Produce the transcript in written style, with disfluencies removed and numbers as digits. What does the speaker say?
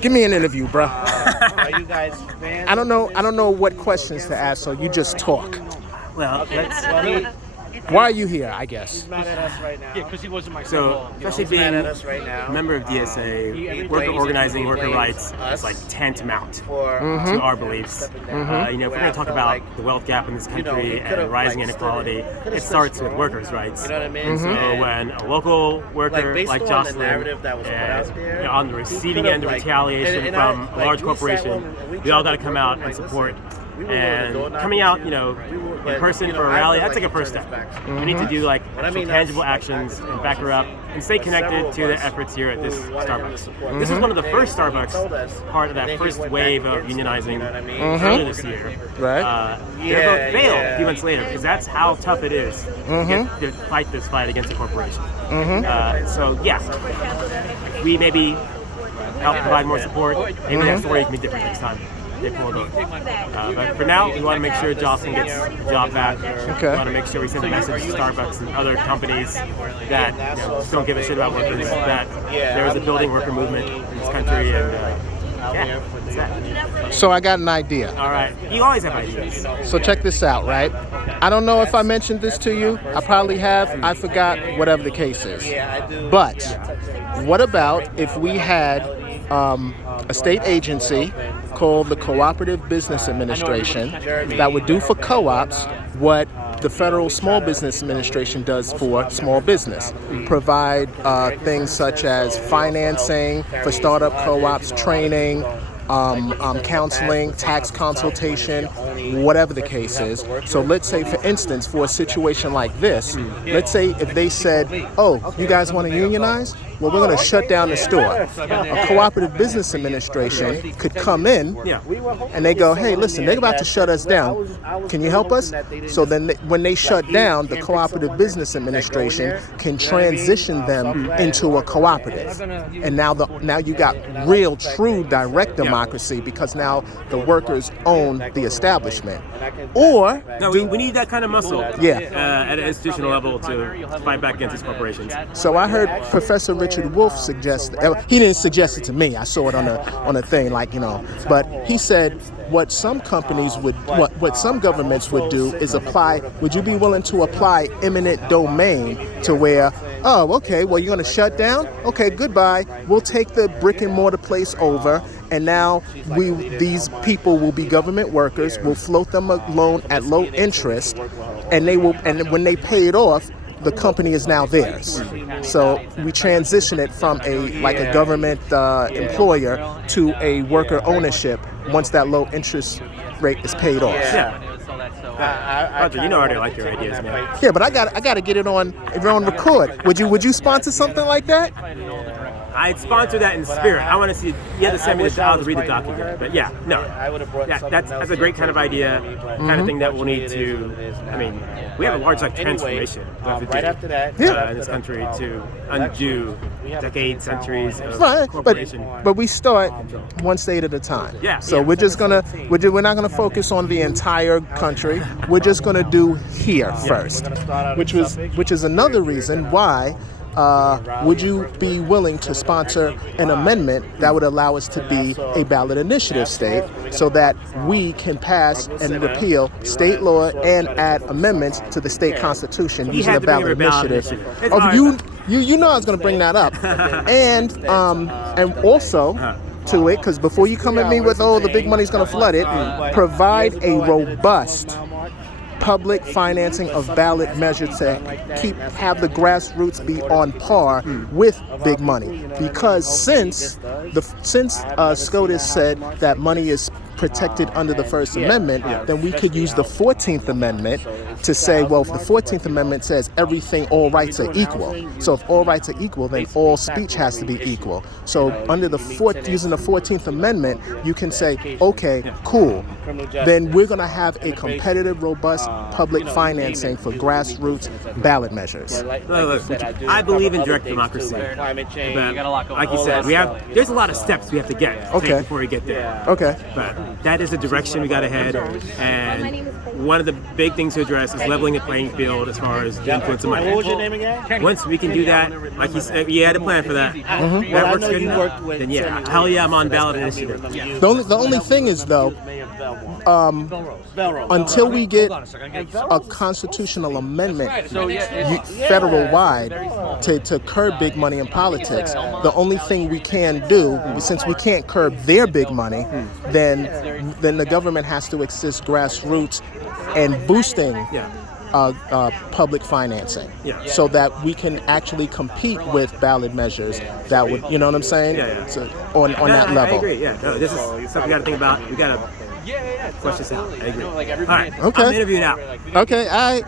Give me an interview, bro. Are you guys fans? I don't know what questions to ask, so you just talk. Well, Why are you here, I guess? He's mad at us right now. Yeah, because he wasn't my so especially He's being mad at us right now. a member of DSA, worker organizing, worker rights is like tantamount For to our beliefs. If we're going to talk about the wealth gap in this country and rising inequality, it starts with workers' rights. You know what I mean? So when a local worker based like on the Joselyn narrative that was put out is there, on the receiving end of retaliation and from a large we corporation, sat when we all got to tried come work out with and them, support. we were And doing the door coming out, knocking. in person for a rally, that's like a first step. We need to do like actual tangible actions and back her up and stay connected to the efforts here at this Starbucks. This is one of the first Starbucks, part of that first wave of unionizing earlier this year. Right. Their vote failed a few months later because that's how tough it is to fight this fight against a corporation. So yeah, we maybe help provide more support. Maybe that story can be different next time. But for now, we want to make sure Joselyn gets the job back. Okay. We want to make sure we send a message to Starbucks and other companies that just don't give a shit about workers, that there is a building worker movement in this country, and that's that. So I got an idea. All right. You always have ideas. So check this out, right? I don't know if I mentioned this to you. I probably have. I forgot, whatever the case is. But what about if we had a state agency called the Cooperative Business Administration that would do for co-ops what the Federal Small Business Administration does for small business. Provide things such as financing for startup co-ops, training, counseling, tax consultation, whatever the case is. So let's say, for instance, for a situation like this, let's say if they said, oh, you guys want to unionize? Well, we're going to shut down the store. A Cooperative Business Administration could come in and they go, hey, listen, they're about to shut us down. Can you help us? So then when they shut down, the Cooperative Business Administration can transition them into a cooperative. And now you got real, true direct democracy because now the workers own the establishment. Or we need that kind of muscle at an institutional level to fight back against these corporations. So I heard Professor Richard Wolf suggest, he didn't suggest it to me, I saw it on a thing, but he said what some companies would, what some governments would do is would you be willing to apply eminent domain to where, oh, okay, well, you're going to shut down? Okay, goodbye. We'll take the brick and mortar place over, and now these people will be government workers. We'll float them a loan at low interest, and when they pay it off, the company is now theirs. So we transition it from a government employer to a worker ownership once that low interest rate is paid off. Roger, you already like your ideas, man. Yeah, but I got to get it on record. Would you sponsor something like that? I'd sponsor that in spirit. I want to see. You have to send me I'll read the document. But that's a great kind of idea, kind of thing that we'll need to. I mean, we have a large transformation in this country to undo decades, centuries of corporation. But we start one state at a time. So we're not gonna focus on the entire country. We're just gonna do here first, which is another reason why. Would you be willing to sponsor an amendment that would allow us to be a ballot initiative state so that we can pass and repeal state law and add amendments to the state constitution using a ballot initiative? You know I was going to bring that up. And also to it, because before you come at me with, the big money's going to flood it, provide a robust public financing of ballot measures to have the grassroots be on par with big money. Because since SCOTUS said that money is protected under the First Amendment, then we could use the 14th Amendment to say, well, if the 14th Amendment says all rights are equal, so if all rights are equal, then all speech has to be equal. So under using the 14th Amendment, you can say, okay, cool, then we're going to have a competitive, robust public financing for grassroots ballot measures. I believe in direct democracy, but like you said, there's a lot of steps we have to get before we get there. Okay. But that is the direction we got to head, and one of the big thing to address is leveling the playing field as far as the influence of money. And what was your name again? Once we can do that, like you said, you had a plan for that. Well, That I works know good you enough. worked with Then yeah, Senator hell yeah, I'm on That's ballot gonna be initiative. when you- The only thing is though, Belrose. until we get a constitutional amendment federal wide to curb big money in politics, the only thing we can do, since we can't curb their big money, then the government has to assist grassroots and boosting public financing, so that we can actually compete with ballot measures that would, you know what I'm saying? So on that level. I agree. Yeah, no, this is something we got to think about. We got to flesh this out. I agree. All right, Okay. I'm interviewing out. Okay, all right.